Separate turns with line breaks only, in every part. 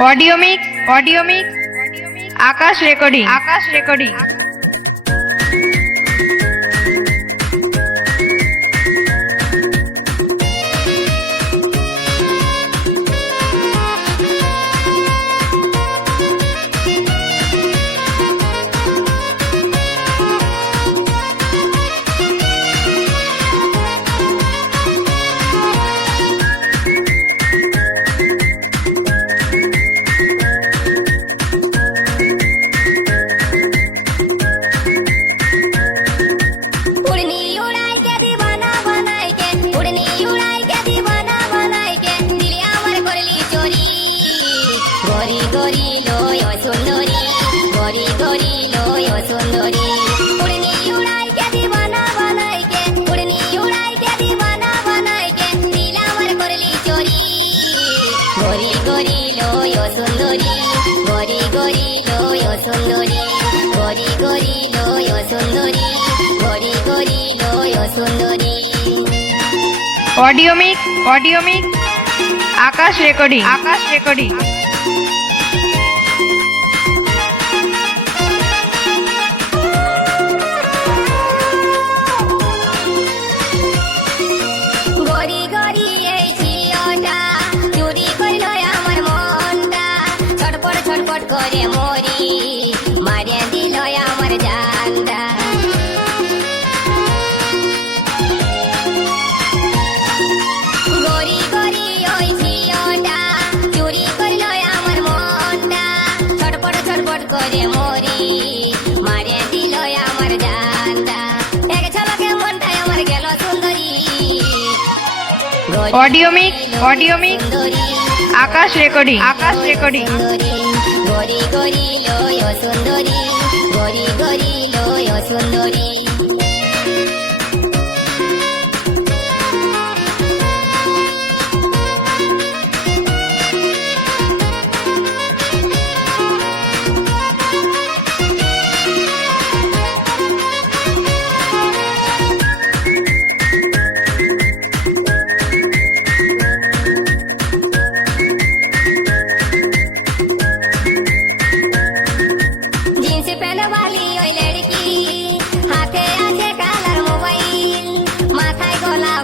অডিওমিক অডিওমিক আকাশ recording Akash recording
চরি গরি গরি, লয় সুন্দরী, গরি গরি, লয় সুন্দরী। গরি গরি, লয় সুন্দরী, গরি গরি, লয় সুন্দরী, গরি গরি, লয় সুন্দরী, গরি গরি, লয় সুন্দরী।
Audio mic audio mic. Akash recording. Akash recording.
গরি
audio mic audio mic Akash recording Akash recording
গরি গরি লয় সুন্দরী গরি গরি লয় সুন্দরী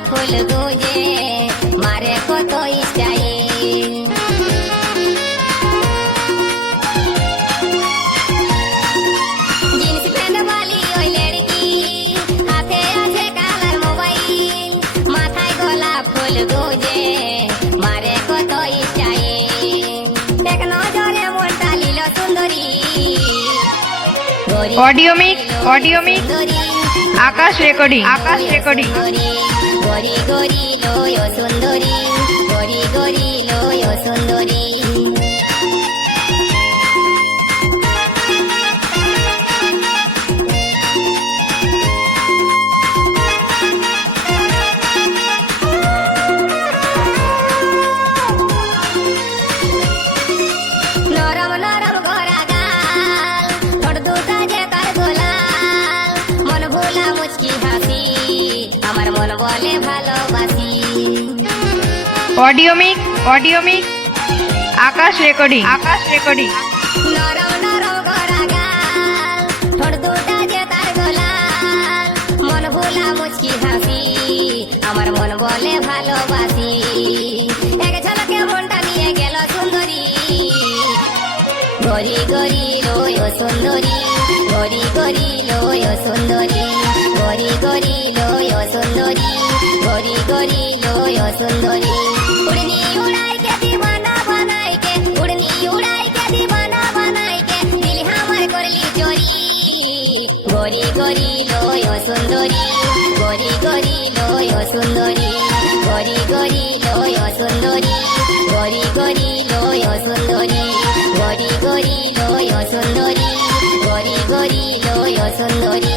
ফুল গুজে মারে কত স্টাইল জিন্স প্যান্ট वाली ওই লড়কি হাতে আছে কালার মোবাইল মাথায় গোলাপ ফুল গুজে মারে কত স্টাইল দেখ নজরে মনটা লীল সুন্দরী
audio mix audio mix Akash recording Akash recording
গরি গরি লয় সুন্দরী গরি গরি লয় সুন্দরী। নরম নরম আমার মন বলে ভালোবাসি।
Audio mix audio mix Akash recording Akash recording.
আমার মন বলে ভালোবাসি। এক ঝলকে মনটা নিয়ে গেল সুন্দরী। গরি গরি লয় সুন্দরী। গরি গরি লয় সুন্দরী। গরি গরি লয় সুন্দরী, গরি গরি লয় সুন্দরী। উড়নি উড়াই কে দিবানা বানাই কে, উড়নি উড়াই কে দিবানা বানাই কে দিল হামার করলি চোরি গরি গরি লয় সুন্দরী, গরি গরি লয় সুন্দরী, গরি গরি লয় সুন্দরী, গরি গরি লয় সুন্দরী, গরি গরি লয় সুন্দরী, গরি গরি লয় সুন্দরী।